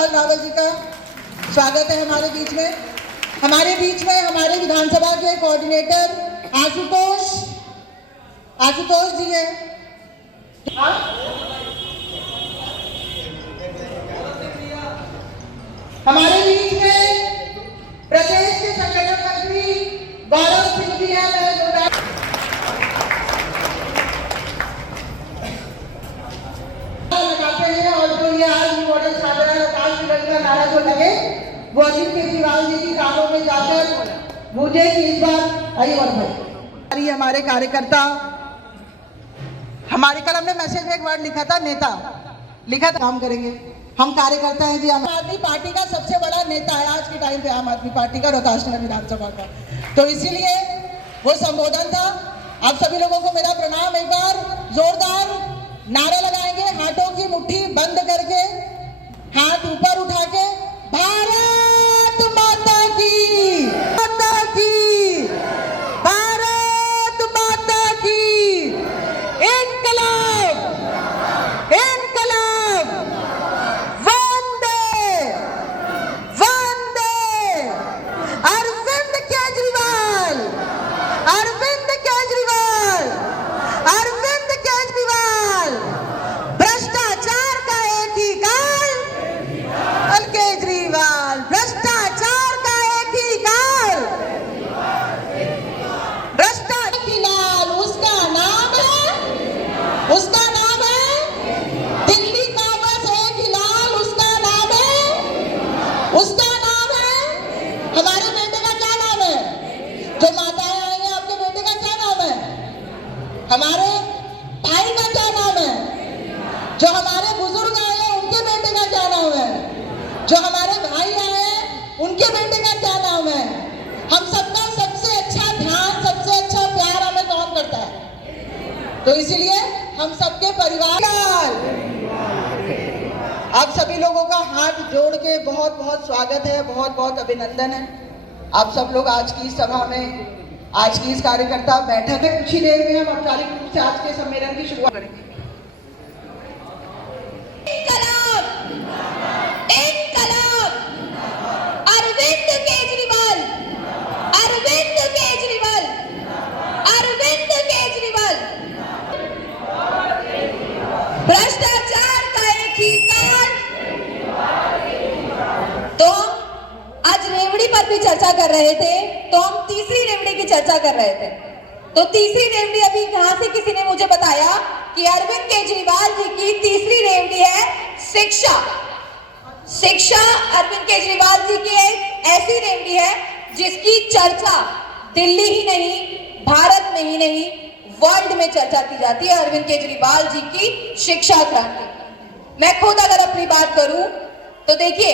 रामपाल रावल जी का स्वागत है हमारे बीच में। हमारे बीच में हमारे विधानसभा के कोऑर्डिनेटर आशुतोष जी हैं। हमारे बीच में प्रदेश के संगठन मंत्री गौरव सिंह जी हैं। लगाते हैं और जो ये आज मॉडल छात्रा आकाश तिरंगा का नारा जो लगे वो अरविंद केजरीवाल जी की कानों में जाकर मुझे कि इस बार हमारे कार्यकर्ता हमारे कल हमने मैसेज में एक वर्ड लिखा था नेता लिखा था काम करेंगे हम कार्यकर्ता हैं जी। आम आदमी पार्टी का सबसे बड़ा नेता है आज के टाइम पे आम आदमी पार्टी का रोहतास नगर विधानसभा का, तो इसीलिए वो संबोधन था। आप सभी लोगों को मेरा प्रणाम। एक बार जोरदार नारे लगाएंगे, हाथों की मुट्ठी बंद करके हाथ ऊपर उठा के भारत माता की भारत माता की इनकलाब इनकलाब वंदे वंदे अरविंद केजरीवाल अरविंद केजरीवाल अरविंद केजरीवाल भ्रष्टाचार का एक ही काल केजरीवाल भ्रष्टाचार का एक ही काल भ्रष्टाचार की लाल उसका नाम है दिल्ली का बस एक ही लाल उसका नाम है हमारे बेटे का क्या नाम है? जो माताएं आई हैं आपके बेटे का क्या नाम है? हमारे भाई का क्या नाम है? जो हमारे बुजुर्ग आए हैं उनके बेटे का क्या नाम है? जो हमारे भाई आए हैं उनके बेटे का क्या नाम है? हम सबका सबसे अच्छा ध्यान सबसे अच्छा प्यार हमें कौन करता है? तो इसीलिए हम सबके परिवार आप सभी लोगों का हाथ जोड़ के बहुत बहुत स्वागत है, बहुत बहुत अभिनंदन है। आप सब लोग आज की इस सभा में आज की इस कार्यकर्ता बैठक में कुछ ही देर में हम औपचारिक रूप से आज के सम्मेलन की शुरुआत करेंगे। इनकलाब अरविंद केजरीवाल अरविंद केजरीवाल अरविंद केजरीवाल भ्रष्टाचार का एक ही काल। तो आज रेवड़ी पर भी चर्चा कर रहे थे, तो हम तीसरी रेवड़ी की चर्चा कर रहे थे। तो तीसरी रेवड़ी अभी यहाँ से किसी ने मुझे बताया कि अरविंद केजरीवाल जी की तीसरी रेवड़ी है शिक्षा। शिक्षा अरविंद केजरीवाल जी की एक ऐसी रेवड़ी है जिसकी चर्चा दिल्ली ही नहीं भारत में ही नहीं वर्ल्ड में चर्चा की जाती है। अरविंद केजरीवाल जी की शिक्षा क्रांति। मैं खुद अगर अपनी बात करूं तो देखिए,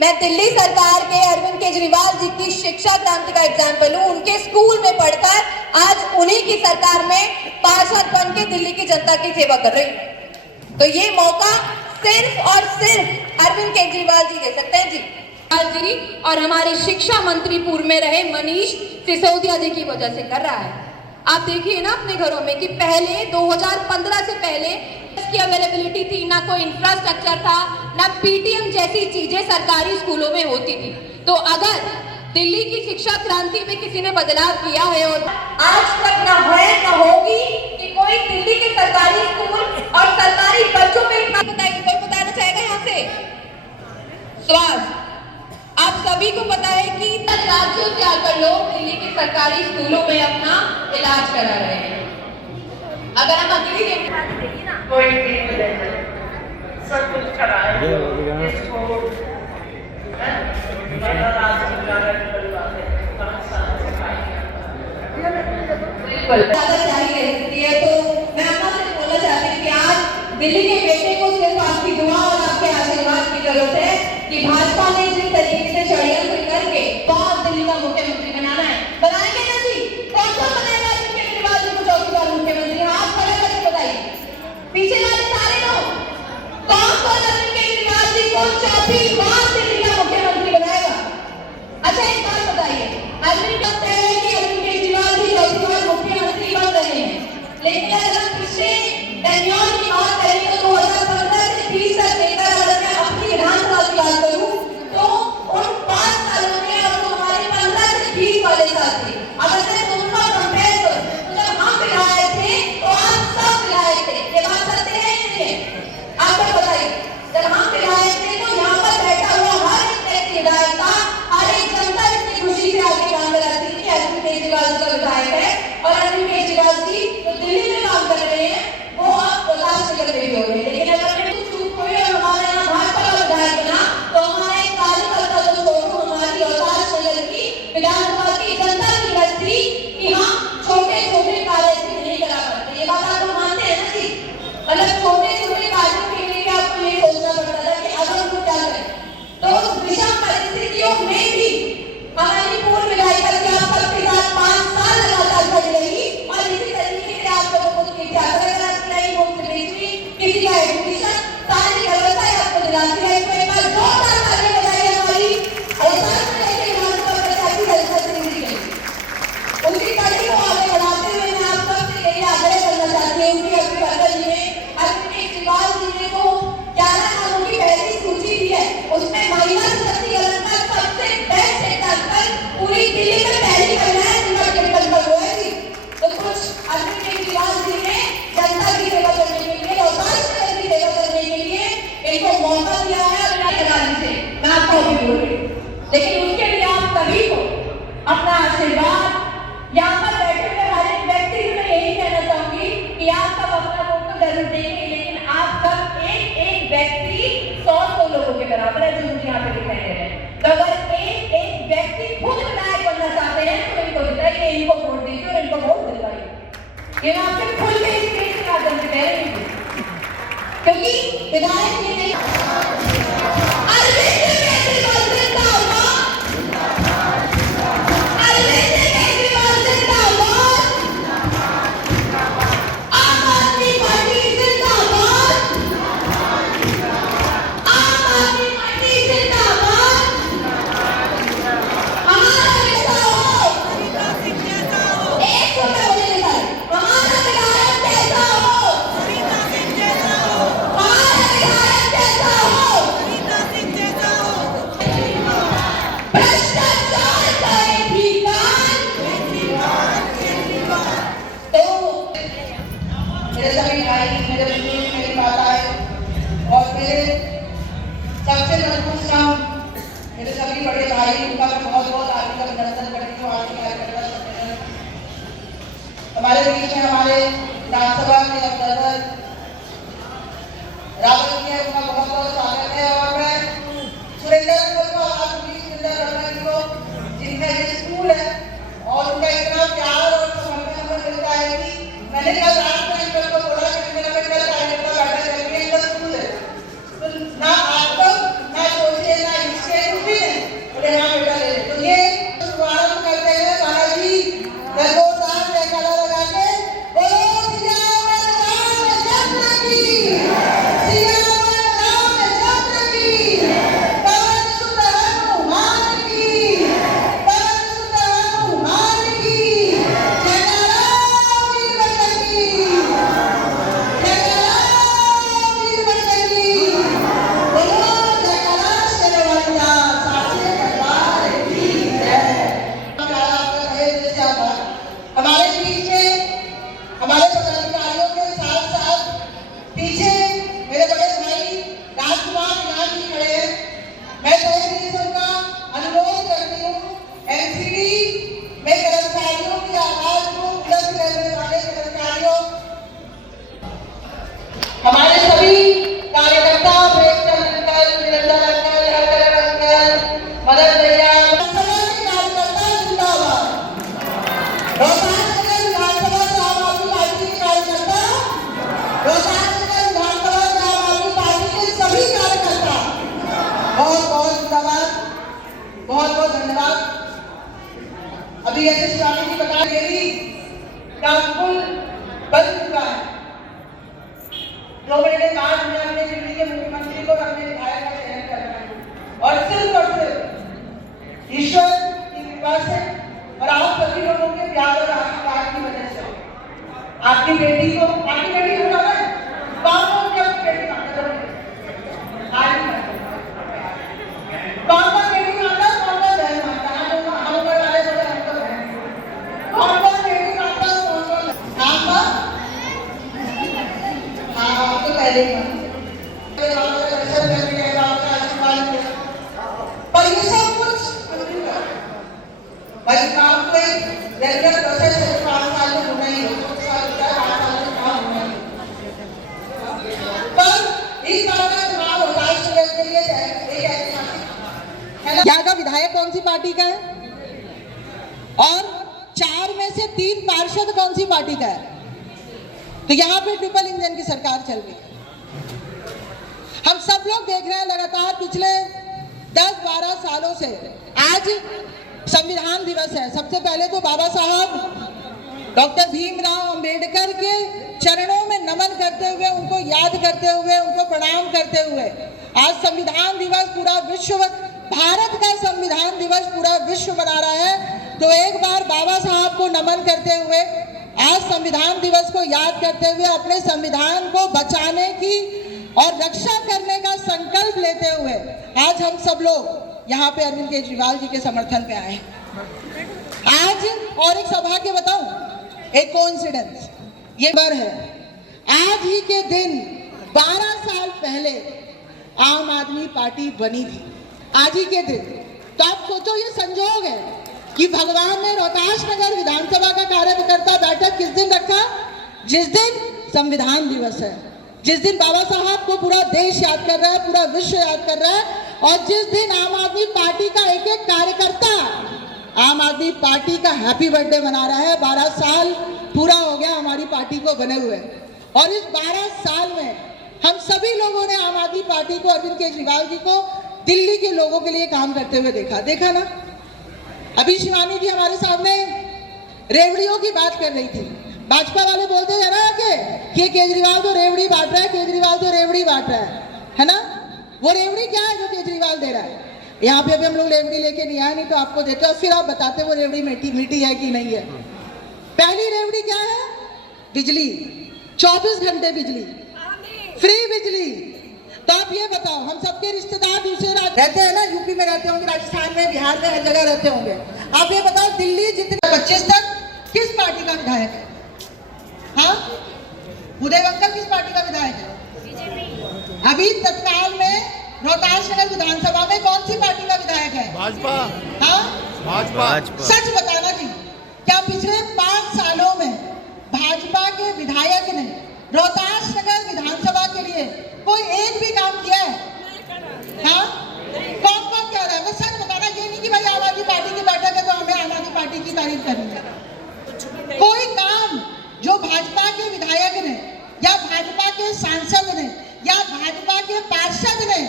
मैं दिल्ली सरकार के अरविंद केजरीवाल जी की शिक्षा क्रांति का एग्जाम्पल हूं। उनके स्कूल में पढ़कर आज उन्हीं की सरकार में पार्षद बन के दिल्ली की जनता की सेवा कर रही हूं। तो ये मौका सिर्फ और सिर्फ अरविंद केजरीवाल जी दे सकते हैं जी और हमारे शिक्षा मंत्री पूर्व में रहे मनीष सिसोदिया जी की वजह से कर रहा है। आप देखिए ना अपने घरों में कि पहले 2015 से पहले इसकी अवेलेबिलिटी थी, ना कोई इंफ्रास्ट्रक्चर था, ना पीटीएम जैसी चीजें सरकारी स्कूलों में होती थी। तो अगर दिल्ली की शिक्षा क्रांति में किसी ने बदलाव किया है और आज तक ना है ना होगी कि कोई दिल्ली के सरकारी स्कूल और सरकारी बच्चों में इतना बताएगा। कोई बताना चाहेगा यहाँ से? स्वास्थ्य आप सभी को पता है कि राज्यों से आकर लोग दिल्ली के सरकारी स्कूलों में अपना इलाज करा रहे हैं। अगर हम अकेले देखिए ना कोई सब कुछ कराए तो मैं आपसे बोलना चाहती हूँ कि आज दिल्ली के बेटे को सिर्फ आपकी दुआ और आपके आशीर्वाद की जरूरत है कि भाजपा ने जिस तरीके से षड्यंत्र करके बहुत दिल्ली का मुख्यमंत्री बनाना है, बनाएंगे ना जी? कौन कौन बनाएगा अरविंद केजरीवाल जी को चौथी बार मुख्यमंत्री? हाथ खड़े करके बताइए, पीछे वाले सारे लोग। कौन कौन अरविंद केजरीवाल जी को चौथी बार दिल्ली का मुख्यमंत्री बनाएगा? अच्छा एक बात बताइए, अरविंद कहते हैं कि अरविंद केजरीवाल जी चौथी बार मुख्यमंत्री बन रहे हैं, लेकिन अगर हम पिछले टेन्योर की बात करें तो 2015 से 20 तक लेकर अगर मैं अपनी विधानसभा की बात करूं लेकिन उसके लिए आप सभी को अपना आशीर्वाद, यहाँ पर बैठे हुए हर एक व्यक्ति से मैं यही कहना चाहूंगी कि आप सब अपना वोट तो जरूर देंगे, लेकिन आप सब एक एक व्यक्ति 100 लोगों के बराबर है जो मुझे यहाँ पे दिखाई दे रहे हैं। तो अगर एक एक व्यक्ति खुद विधायक बनना चाहते हैं तो इनको बताइए, इनको वोट दीजिए और इनको वोट दिलवाइए। ये मैं आपसे खुल के इस देश के माध्यम से कह रही हूँ, क्योंकि विधायक ये नहीं सबसे मजबूत काम मेरे सभी बड़े भाई, उनका मैं बहुत बहुत आगे का अभिनंदन करती हूँ। आज के कार्यकर्ता सम्मेलन हमारे बीच में हमारे विधानसभा के ऑब्जर्वर रावत जी है, उनका बहुत बहुत स्वागत है। और मैं सुरेंद्र अंकल को, आवाज सुरेंद्र अंकल को, जिनका ये स्कूल है और उनका इतना प्यार और समर्थन हमें मिलता है कि मैंने कल रात में अंकल को बोला कि मेरा कल कार्यकर्ता बैठा करके इनका स्कूल है, तो ना आपको ना सोचिए ना इसके कुछ भी नहीं, बोले हाँ बेटा ले ले। तो ये शुभारंभ करते हैं बालाजी जोरदार जयकारा लगा के, बोलो सियावर रामचंद्र की, सियावर रामचंद्र की, पवन सुत हनुमान की, पवन सुत हनुमान की, जयकारा वीरभद्र की, जयकारा वीरभद्र की, बोलो जयकारा शेरवालिया साचे दरबार की जय। हमारे बीच में हमारे पदाधिकारियों के साथ साथ पीछे मेरे बड़े भाई राजकुमार मीना जी खड़े हैं। मैं तहे दिल से उनका अनुरोध करती हूँ, एमसीडी में कर्मचारियों की आवाज को बुलंद करने वाले कर्मचारियों, हमारे सभी कार्यकर्ता, Premchand uncle, Niranjan uncle, Harkaran uncle, Madan भैया, कार्यकर्ता जिंदाबाद। रोहतास विधानसभा से आम आदमी पार्टी के कार्यकर्ता, रोहतास विधानसभा से आम आदमी पार्टी के सभी कार्यकर्ता बहुत बहुत जिंदाबाद, बहुत बहुत धन्यवाद। अभी ऐसे स्वामी जी बता देवी का स्कूल बन चुका है। 2 महीने बाद मैं अपने दिल्ली के मुख्यमंत्री को अपने विधायक का चयन करना है और सिर्फ ईश्वर की कृपा से और आप सभी लोगों के प्यार और आशीर्वाद की वजह से आपकी बेटी को, आपकी बेटी को ना कौन कौन अपनी बेटी मानता है, कौन कौन बेटी मानता है, कौन कौन बहन मानता है, हम ऊपर वाले बोले हम तो बहन, कौन कौन बेटी मानता है, कौन कौन नाम का, हाँ तो पहले ही दर्शन करने गए, आपका आशीर्वाद मिला, पर ये सब कुछ भाई काम तो एक रेगुलर प्रोसेस है, 5 साल में होना ही है, 2 साल होता है, 8 साल में काम होना ही है। पर इस बार का चुनाव होता है स्टूडेंट के लिए एक ऐतिहासिक है ना। यहाँ का विधायक कौन सी पार्टी का है और 4 में से 3 पार्षद कौन सी पार्टी का है? तो यहाँ पे ट्रिपल इंजन की सरकार चल रही है। हम सब लोग देख रहे हैं लगातार पिछले 10-12 सालों से। आज संविधान दिवस है। सबसे पहले तो बाबा साहब डॉक्टर भीमराव अंबेडकर के चरणों में नमन करते हुए, उनको याद करते हुए, उनको प्रणाम करते हुए आज संविधान दिवस पूरा विश्व, भारत का संविधान दिवस पूरा विश्व मना रहा है। तो एक बार बाबा साहब को नमन करते हुए, आज संविधान दिवस को याद करते हुए, अपने संविधान को बचाने की और रक्षा करने का संकल्प लेते हुए आज हम सब लोग यहाँ पे अरविंद केजरीवाल जी के समर्थन पे आए। आज और एक सौभाग्य बताऊं, एक कोइंसिडेंस ये बार है। आज ही के दिन 12 साल पहले आम आदमी पार्टी बनी थी। आज ही के दिन तो आप सोचो ये संजोग है कि भगवान ने रोहतास नगर विधानसभा का कार्यकर्ता बैठक किस दिन रखा? जिस दिन संविधान दिवस है, जिस दिन बाबा साहब को पूरा देश याद कर रहा है, पूरा विश्व याद कर रहा है, और जिस दिन आम आदमी पार्टी का एक एक कार्यकर्ता आम आदमी पार्टी का हैप्पी बर्थडे मना रहा है। 12 साल पूरा हो गया हमारी पार्टी को बने हुए, और इस 12 साल में हम सभी लोगों ने आम आदमी पार्टी को, अरविंद केजरीवाल जी को दिल्ली के लोगों के लिए काम करते हुए देखा ना। अभी शिवानी जी हमारे सामने रेवड़ियों की बात कर रही थी। भाजपा वाले बोलते हैं ना कि केजरीवाल तो रेवड़ी बांट रहा है, केजरीवाल तो रेवड़ी बांट रहा है ना। वो रेवड़ी क्या है जो केजरीवाल दे रहा है? यहाँ पे अभी हम लोग रेवड़ी लेके नहीं आए, नहीं तो आपको देते और फिर आप बताते वो रेवड़ी मीठी है कि नहीं है। पहली रेवड़ी क्या है? बिजली, 24 घंटे बिजली, फ्री बिजली। तो आप ये बताओ, हम सबके रिश्तेदार दूसरे राज्य रहते हैं ना, यूपी में रहते होंगे, राजस्थान में, बिहार में, हर जगह रहते होंगे। आप ये बताओ दिल्ली जितने 25 तक किस पार्टी का विधायक है? हाँ, उदय अंकल किस पार्टी का विधायक है? अभी तत्काल में रोहतास नगर विधानसभा में कौन सी पार्टी का विधायक है? भाजपा। हाँ, भाजपा। सच बताना जी, क्या पिछले 5 सालों में भाजपा के विधायक ने रोहतास नगर विधानसभा के लिए कोई एक भी काम किया है? हाँ, कौन कौन कह रहा है? मैं सच बताना, ये नहीं कि भाई आम आदमी पार्टी की बैठक है तो हमें आम आदमी पार्टी की तारीफ करनी है। कोई काम जो भाजपा के विधायक ने या भाजपा के सांसद ने या भाजपा के पार्षद ने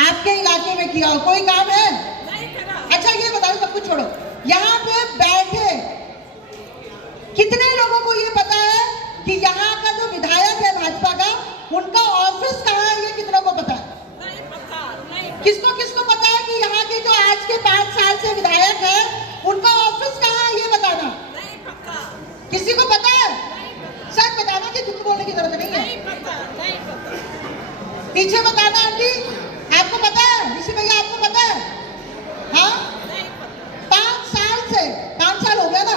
आपके इलाके में किया हो, कोई काम है? अच्छा ये बताओ, सब कुछ छोड़ो, यहाँ पे बैठे कितने लोगों को ये पता है कि यहाँ का जो विधायक है भाजपा का, उनका ऑफिस कहाँ है? ये कितनों को पता है? किसको किसको पता है कि यहाँ के जो आज के 5 साल से विधायक है उनका ऑफिस कहाँ है? ये बताना। किसी को पता है? सच बताना कि झूठ बोलने की जरूरत नहीं है। पीछे बताना आंटी, आपको पता है? ऋषि भैया आपको पता है? हाँ, 5 साल से, 5 साल हो गया ना,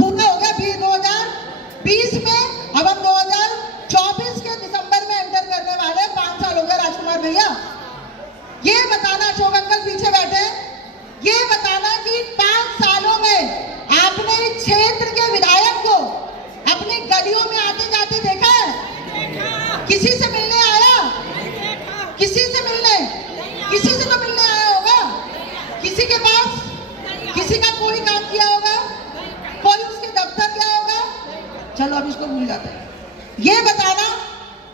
पूरा हो गया 2020 में, अब हम 2024 के दिसंबर में एंटर करने वाले। 5 साल हो गया राजकुमार भैया। ये बताना, अशोक अंकल पीछे बैठे, ये बताना कि 5 सालों में आपने इस क्षेत्र के विधायक को अपनी गलियों में आते जाते देखा है? किसी से मिलने आया? किसी से मिलने? किसी से तो मिलने आया होगा, किसी के पास किसी का कोई काम किया होगा, कोई उसके दफ्तर गया होगा। चलो अब इसको भूल जाते हैं। ये बताना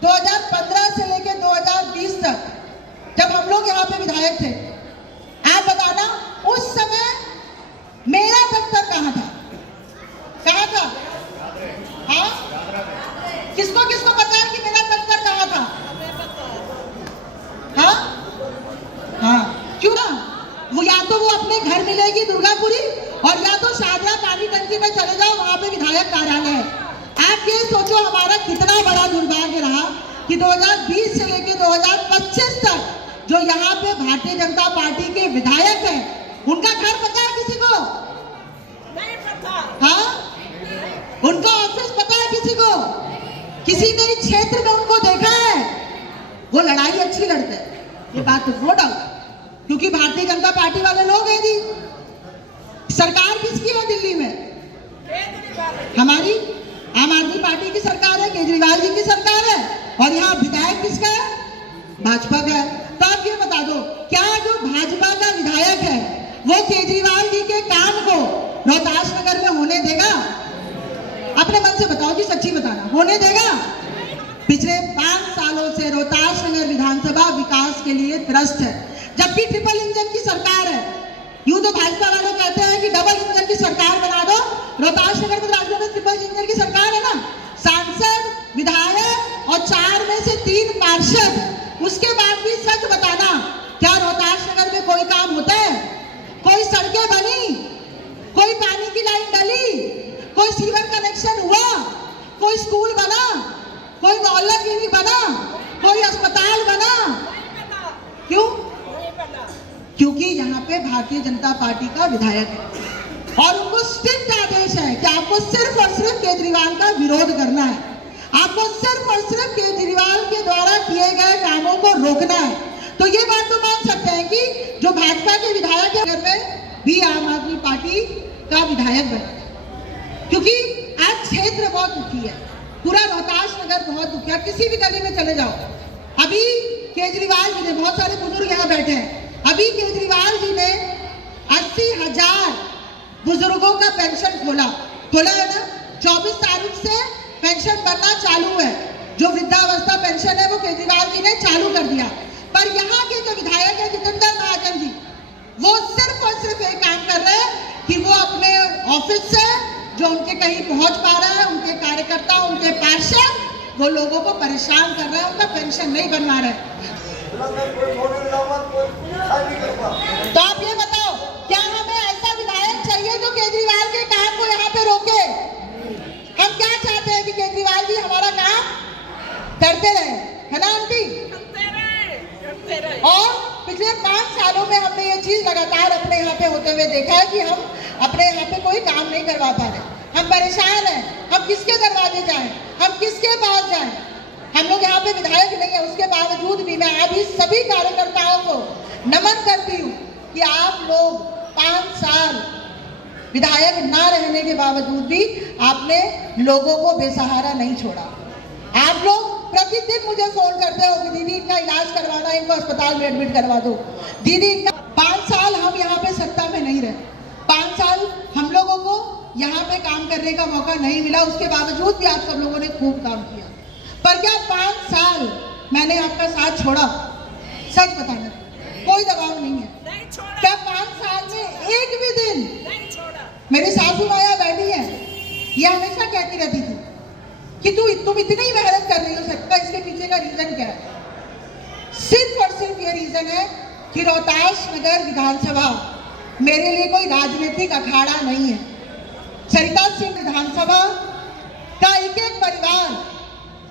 2015 से लेकर 2020 तक जब हम लोग यहाँ पे विधायक थे, आप बताना उस समय मेरा दफ्तर कहाँ था? कहाँ था? हाँ, किसको किसको पता है कि मेरा दफ्तर कहाँ था? हाँ हाँ, क्यों ना? वो या तो वो अपने घर मिलेगी दुर्गापुरी, और या तो शाहजहां पानी टंकी में चले जाओ, वहां पे विधायक कार्यालय है। आप ये सोचो हमारा कितना बड़ा दुर्भाग्य रहा कि 2020 से लेकर 2025 तक जो यहाँ पे भारतीय जनता पार्टी के विधायक हैं, उनका घर पता है किसी को? नहीं पता। हाँ, उनका ऑफिस पता है किसी को? किसी ने इस क्षेत्र में उनको देखा है? वो लड़ाई अच्छी लड़ते हैं, ये बात तो नो डाउट, क्योंकि भारतीय जनता पार्टी वाले लोग हैं जी। सरकार किसकी है दिल्ली में? हमारी आम आदमी पार्टी की सरकार है, केजरीवाल जी की सरकार है, और यहाँ विधायक किसका है? भाजपा का है। तो आप ये बता दो, क्या जो भाजपा का विधायक है वो केजरीवाल जी के काम को रोहतास नगर में होने देगा? अपने मन से बताओ जी, सच्ची बताना, होने देगा? पिछले 5 सालों से रोहतास नगर विधानसभा विकास के लिए त्रस्त है, जबकि ट्रिपल इंजन की सरकार है। यूं तो भाजपा वाले कहते हैं कि डबल इंजन की सरकार बना दो, रोहतास नगर में राज्य में ट्रिपल इंजन की सरकार है ना, सांसद, विधायक और 4 में से 3 पार्षद। उसके बाद भी सच बताना, क्या रोहतास नगर में कोई काम होता है? कोई सड़कें बनी? कोई पानी की लाइन डली? कोई सीवर कनेक्शन हुआ? कोई स्कूल बना? कोई मोहल्ला क्लिनिक बना? कोई अस्पताल बना? क्यों? क्योंकि यहाँ पे भारतीय जनता पार्टी का विधायक है और उनको स्ट्रिक्ट आदेश है कि आपको सिर्फ और सिर्फ केजरीवाल का विरोध करना है, आपको सिर्फ और सिर्फ केजरीवाल के द्वारा किए गए कामों को रोकना है। तो ये बात तो मान सकते हैं कि जो जो भाजपा के विधायक है घर में भी आम आदमी पार्टी का विधायक बना, क्योंकि आज क्षेत्र बहुत दुखी है, पूरा रोहतास नगर बहुत दुखी है। किसी भी गली में चले जाओ, अभी केजरीवाल जी ने, बहुत सारे बुजुर्ग यहाँ बैठे हैं, अभी केजरीवाल जी ने 80,000 बुजुर्गों का पेंशन खोला है ना। 24 तारीख से पेंशन बनना चालू है, जो वृद्धावस्था पेंशन है वो केजरीवाल जी ने चालू कर दिया। पर यहाँ के जो विधायक है जितेंद्र महाजन जी, वो सिर्फ और सिर्फ एक काम कर रहे हैं कि वो अपने ऑफिस से जो उनके कहीं पहुंच पा रहा है, उनके कार्यकर्ता, उनके पार्षद, वो लोगों को परेशान कर रहे हैं, उनका पेंशन नहीं बनवा रहे। तो आप ये बताओ, क्या हमें ऐसा विधायक चाहिए जो केजरीवाल के काम को यहाँ पे रोके? हम क्या चाहते हैं कि केजरीवाल जी हमारा काम करते रहे, है ना आंटी? और पिछले 5 सालों में हमने ये चीज लगातार अपने यहाँ पे होते हुए देखा है कि हम अपने यहाँ पे कोई काम नहीं करवा पा रहे, हम परेशान हैं। हम किसके दरवाजे जाएं, हम किसके पास जाएं? हम लोग यहाँ पे विधायक नहीं है, उसके बावजूद भी मैं अभी सभी कार्यकर्ताओं को नमन करती हूँ कि आप लोग 5 साल विधायक ना रहने के बावजूद भी आपने लोगों को बेसहारा नहीं छोड़ा। आप लोग प्रतिदिन मुझे फोन करते हो कि दीदी इनका इलाज करवाना, इनको अस्पताल में एडमिट करवा दो, दीदी इनका। 5 साल हम यहाँ पे सत्ता में नहीं रहे, 5 साल हम लोगों को यहाँ पे काम करने का मौका नहीं मिला, उसके बावजूद भी आप सब लोगों ने खूब काम किया। पर क्या 5 साल मैंने आपका साथ छोड़ा? सच बताना, कोई दबाव नहीं है। क्या 5 साल में एक भी दिन? मेरी सासू माया बैठी है, ये हमेशा कहती रहती थी कि तुम इतनी मेहनत कर रही हो, सबका इसके पीछे का रीजन क्या है? सिर्फ और सिर्फ ये रीजन है कि रोहतास नगर विधानसभा मेरे लिए कोई राजनीतिक अखाड़ा नहीं है। सरिता सिंह विधानसभा का एक एक परिवार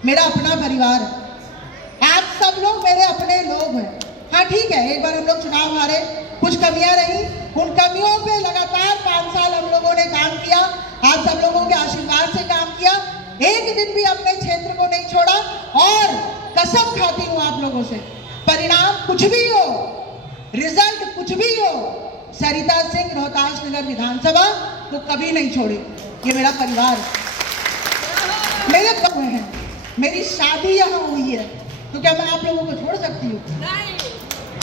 मेरा अपना परिवार है। आप सब लोग मेरे अपने लोग हैं। हाँ ठीक है, एक बार हम लोग चुनाव हारे, कुछ कमियां रही, उन कमियों पे लगातार 5 साल हम लोगों ने काम किया, आप सब लोगों के आशीर्वाद से काम किया, एक दिन भी अपने क्षेत्र को नहीं छोड़ा। और कसम खाती हूँ आप लोगों से, परिणाम कुछ भी हो, रिजल्ट कुछ भी हो, सरिता सिंह रोहतास नगर विधानसभा तो कभी नहीं छोड़े। ये मेरा परिवार है, मेरे कब हैं, मेरी शादी यहाँ हुई है, तो क्या मैं आप लोगों को छोड़ सकती हूँ?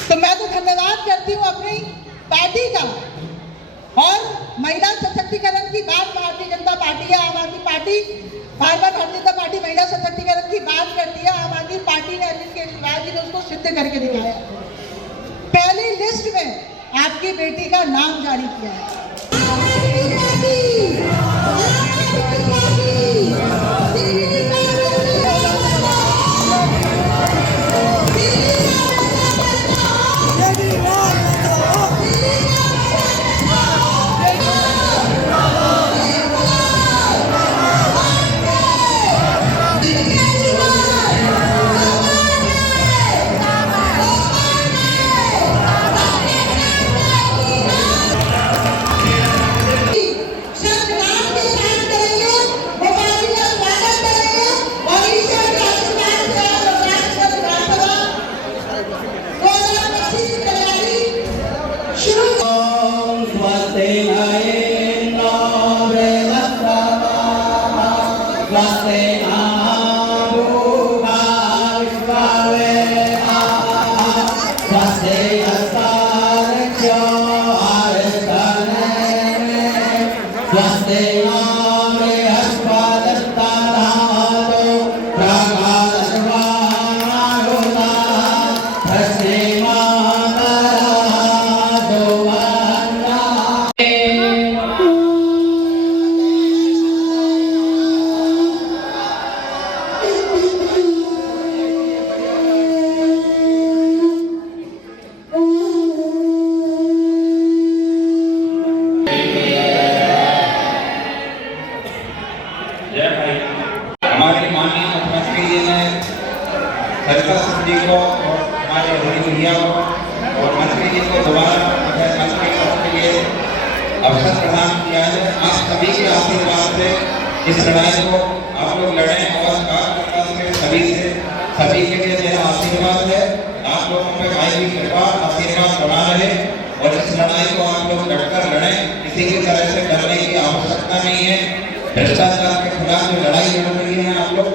तो मैं तो धन्यवाद करती हूँ अपनी पार्टी का। और महिला सशक्तिकरण की बात भारतीय जनता पार्टी है, आम आदमी पार्टी, बार-बार भारतीय जनता पार्टी महिला सशक्तिकरण की बात करती है। आम आदमी पार्टी ने अरविंद केजरीवाल जी ने उसको सिद्ध करके दिखाया। पहली लिस्ट में आपकी बेटी का नाम जारी किया है। हमारे माननीय मुख्यमंत्री जी ने सरिता सिंह जी को और हमारे बड़ी भैया को और मंत्री जी को दोबारा मंत्री पद के लिए अवसर प्रदान किया है। आप सभी के आशीर्वाद से इस लड़ाई को आप लोग लड़ें और सभी के लिए मेरा आशीर्वाद है। आप लोगों पे भाई की कृपा आशीर्वाद बना रहे। लड़ाई को आप लोग लड़कर लड़ें, किसी की तरह से डरने की आवश्यकता नहीं है। भ्रष्टाचार के खिलाफ जो लड़ाई लड़ रही है आप लोग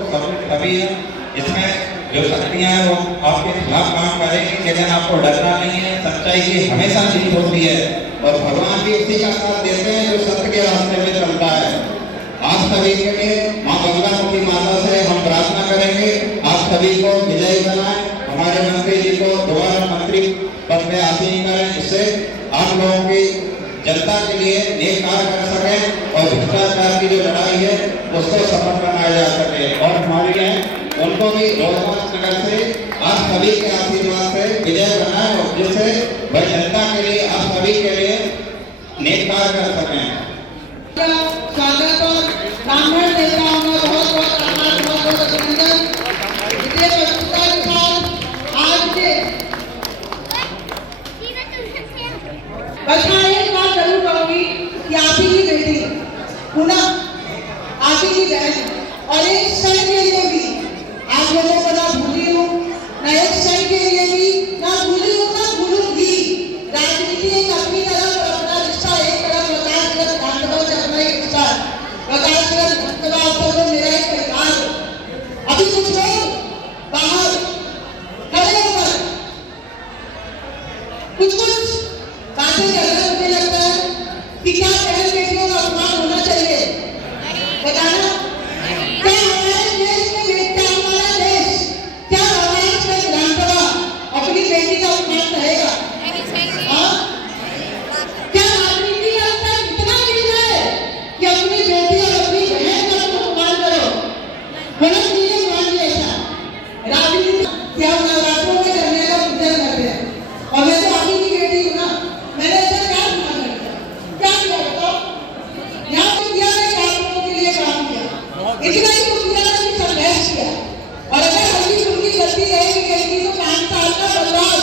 सभी इसमें जो शक्तियां हैं वो आपके खिलाफ काम करेंगी, लेकिन आपको डरना नहीं है। सच्चाई की हमेशा जीत होती है और भगवान भी उसी का साथ देते हैं जो सत्य के रास्ते में चलता है। आप सभी के लिए माँ गंगामुखी माता से हम प्रार्थना करेंगे, आप सभी को विजयी बनाएं, हमारे मंत्री जी को दोबारा मंत्री पद में आसीन करें, जिससे आप लोगों की जनता के लिए नेक कार्य कर सकें और भ्रष्टाचार की जो लड़ाई है उसको सफल बनाया जा सके। और हमारे लिए उनको भी रोजगार नगर से आप सभी के आशीर्वाद से विजय बनाए और जिससे वह जनता के लिए आप सभी के लिए नेक कार्य कर सकें। स्वागत और ब्राह्मण देवताओं का बहुत बहुत आभार, बहुत बहुत अभिनंदन। इतने पवित्रता के साथ आज के बस मैं एक बात जरूर कहूंगी कि आप ही की बेटी पुनः आप ही की बहन और एक क्षण के लिए भी आप लोगों को ना भूली हूँ, ना एक क्षण के लिए भी ना भूली हूँ, ना भूलूंगी। राजनीति एक अपनी तरफ और अपना रिश्ता एक तरफ, विकासगत भागवत से अपना एक रिश्ता, विकासगत भक्तवाद से मेरा एक परिवार। अभी कुछ लोग बाहर खड़े होकर कुछ बातें कर रहे हैं, मुझे लगता है कि क्या बहन बेटियों का अपमान होना चाहिए, बताना क्या हमारे देश में, क्या हमारा देश, क्या समाज में विधानसभा अपनी बेटी का अपमान करेगा? हाँ? क्या राजनीति का अंतर इतना गिर है कि अपनी बेटी और अपनी बहन का तुम अपमान करो? होना चाहिए मान लिया ऐसा राजनीति क्या नवरात्रों में करने का पूजन करते हैं। और मैं तो आप ही की बेटी हूँ ना, मैंने ऐसा क्या सुना करता, क्या किया बताओ? यहाँ पे किया मैं आप लोगों के लिए काम किया, इतना ही कुछ किया कि संघर्ष किया। और अगर हल्की फुल्की गलती रहेगी गलती तो 5 साल का बर्बाद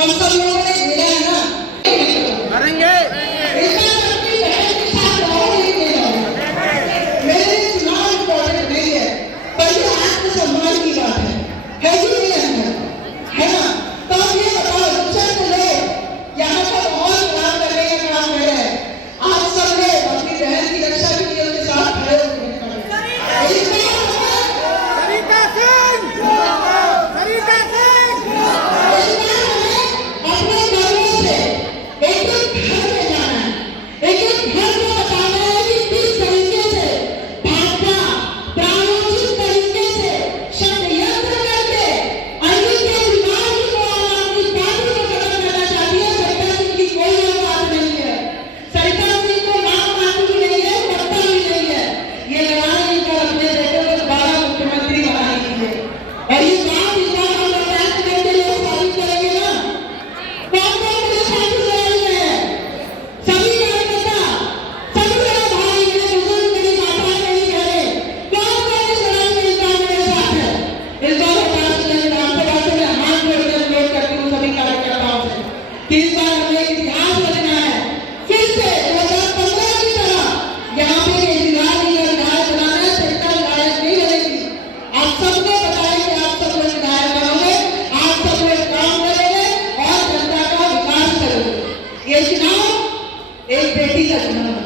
हम सब लोगों ने झेला है ना, करेंगे। इस बार अपनी बहन के साथ रहो, नहीं मिलो। मेरे लिए चुनाव इम्पोर्टेंट नहीं है, पर ये आत्मसम्मान की बात है कि नहीं अंदर, है ना? तो आप ये बताओ, दूसरे को लोग यहाँ पर बहुत काम करने का काम कर रहे हैं, आप सब लोग अपनी बहन की रक्षा के लिए उनके साथ खड़े होते हैं। अपने घरों से एक एक घर में जाना है, एक एक घर को बताना है कि किस तरीके से भाजपा प्रायोजित तरीके से षड्यंत्र करके अरविंद केजरीवाल जी को आम आदमी पार्टी को खत्म करना चाहती है। सरकार सिंह की कोई औकात नहीं है, सरकार सिंह को नाम मालूम भी नहीं है, पता भी नहीं है। ये लड़ाई इनका अपने बेटे को दोबारा मुख्यमंत्री बनाने की है और ये बात इस बार हम बर्दाश्त करके लोग साबित करेंगे ना। कौन कौन मेरे साथ लड़ाई में है? सभी कार्यकर्ता, सभी मेरे भाई, मेरे बुजुर्ग, मेरी माताएं, मेरी बहनें, कौन कौन इस लड़ाई में इस बार मेरे साथ है? इस बार हताश नहीं, विधानसभा से मैं हाथ जोड़कर अनुरोध करती हूँ सभी कार्यकर्ताओं से कि इस बार हमें एक इतिहास रचना है, फिर से 2015 की तरह यहाँ पे केजरीवाल जी का विधायक बनाना है, सरकार विधायक नहीं बनेगी। आप सबको बताएं कि आप सब लोग विधायक बनोगे, आप सब लोग काम करोगे और जनता का विकास करोगे। ये चुनाव एक बेटी का चुनाव है,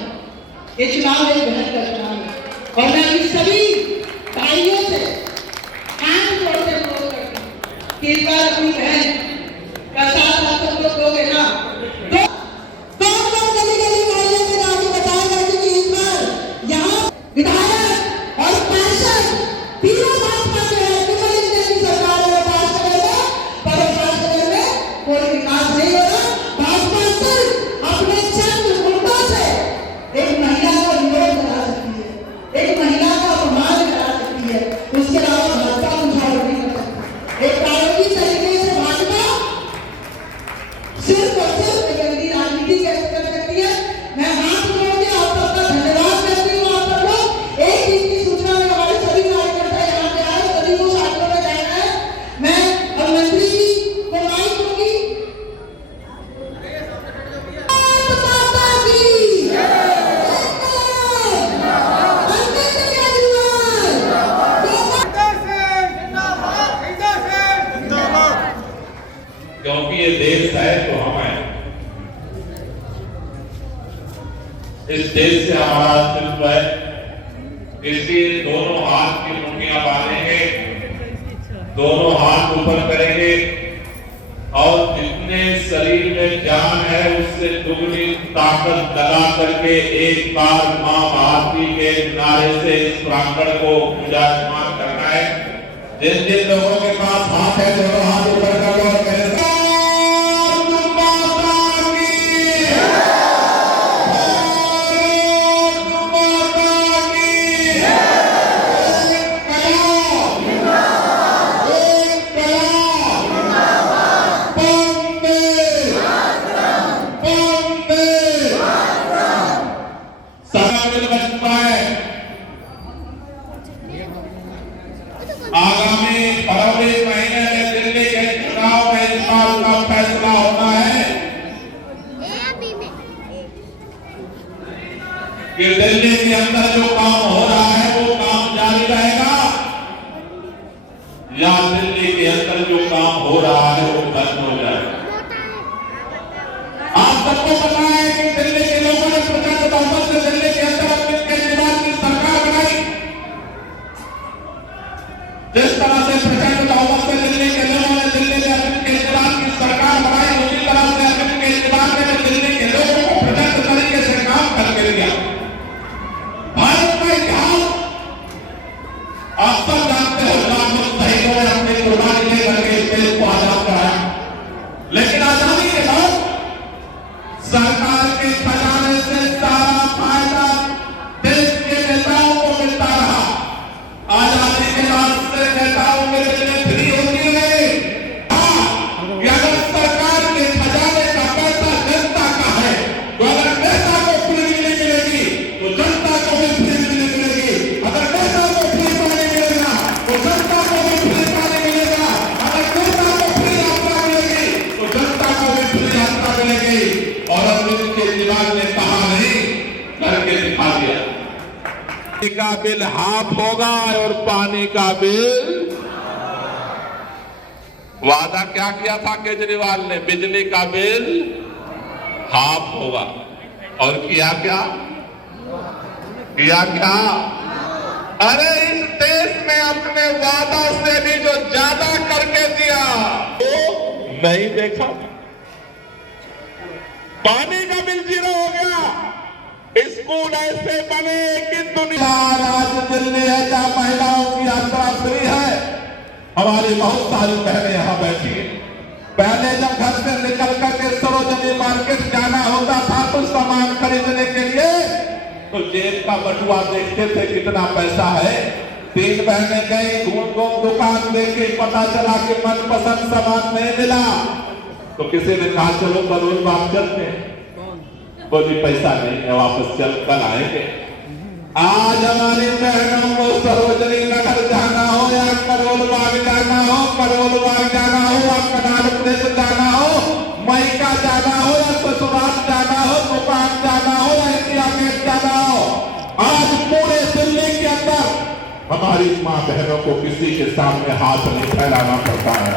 ये चुनाव एक बहन का चुनाव है। और मैं अभी सभी भाइयों से हाथ जोड़कर अनुरोध करती हूँ कि इस बार अपनी बहन का साथ आप सब लोग दोगे ना। कौन कौन गली गली मोहल्ले में जाके बताएगा कि इस बार यहाँ विधायक और पार्षद तीनों भाजपा के हैं, केवल इनकी सरकार में उपासनगर में, पर उपासनगर में कोई विकास नहीं हो रहा। भाजपा सिर्फ अपने चंद गुंडों से एक महिला का विरोध करा सकती है, एक महिला का अपमान करा सकती है, उसके अलावा भाजपा कुछ और नहीं कर सकती। एक प्रायोगिक तरीके से भाजपा सिर्फ और सिर्फ गंदी राजनीति कैसे कर सकती है। मैं हाथ जोड़ के आप सबका धन्यवाद करती हूँ। आप सब लोग एक चीज की सूचना में हमारे सभी कार्यकर्ता यहाँ पे आए, सभी को साथियों में जाना है। मैं अब मंत्री जी को माइक दूंगी। माता की क्योंकि ये देश है तो हम हैं। इस देश से हमारा अस्तित्व है, इसलिए दोनों हाथ की मुट्ठियां बांधेंगे, दोनों हाथ ऊपर करेंगे और जितने शरीर में जान है उससे दुगनी ताकत लगा करके एक बार मां भारती के नारे से इस प्रांगण को गुंजायमान करना है। जिन जिन लोगों के पास हाथ है दोनों हाथ ऊपर कर लो और कहें आगामी फरवरी महीने में दिल्ली के चुनाव में इस बात का फैसला होना है कि दिल्ली के अंदर जो काम हो रहा है वो काम जारी रहेगा या दिल्ली के अंदर जो काम हो रहा है वो बंद हो जाएगा। आप सबको पता है कि दिल्ली के लोगों ने प्रचंड बहुमत से दिल्ली के अंदर अपने केजरीवाल की सरकार बनाई। जिस तरह से प्रचंड बहुमत से दिल्ली के लोगों ने दिल्ली में अरविंद केजरीवाल की सरकार बनाई, उसी तरह से अरविंद केजरीवाल ने दिल्ली के लोगों को प्रचंड तरीके से काम करके दिया। भारत का इतिहास आप सब जानते हो, लाखों शहीदों ने अपनी कुर्बानी दे करके इस देश को आजाद कराया, लेकिन आजादी के बाद सरकार के खजाने से सारा फायदा देश के नेताओं को मिलता रहा। आजादी के बाद से नेताओं के बिजली फ्री होती है। अगर सरकार के खजाने का पैसा जनता का है तो अगर नेता को फ्री बिजली मिलेगी तो जनता को भी फ्री बिजली मिलेगी। अगर नेता को फ्री पानी मिलेगा तो जनता को भी फ्री पानी मिलेगा। अगर नेता को फ्री यात्रा मिलेगी तो जनता को भी फ्री यात्रा मिलेगी। और अरविंद केजरीवाल ने कहा नहीं, करके दिखा दिया। पानी का बिल हाफ होगा और पानी का बिल, वादा क्या किया था केजरीवाल ने, बिजली का बिल हाफ होगा और किया क्या? अरे इस देश में अपने वादा से भी जो ज्यादा करके दिया वो नहीं देखा। पानी का बिल 0 हो गया, स्कूल ऐसे बने कि दुनिया आज दिल्ली है जहां महिलाओं की यात्रा फ्री है। हमारी बहुत सारी बहनें यहाँ बैठी है। पहले जब घर से निकल करके सरोजनी मार्केट जाना होता था तो सामान खरीदने के लिए तो जेब का बटुआ देखते थे कितना पैसा है। 3 बहनें गई, घूम दुकान देखी, पता चला कि मनपसंद सामान नहीं मिला तो किसी ने कहा चलो करोल बाग चलते हैं। कोई पैसा नहीं है, वापस चल कल आएंगे। आज हमारी बहनों को सरोजनी नगर जाना हो या करोल बाग जाना हो, करोल बाग जाना हो या कनाल प्रेस जाना हो, मैका जाना हो या ससुराल जाना हो, दुकान जाना हो या इंडिया गेट जाना हो, आज पूरे दिल्ली के अंदर हमारी मां बहनों को किसी के सामने हाथ नहीं फैलाना पड़ता है।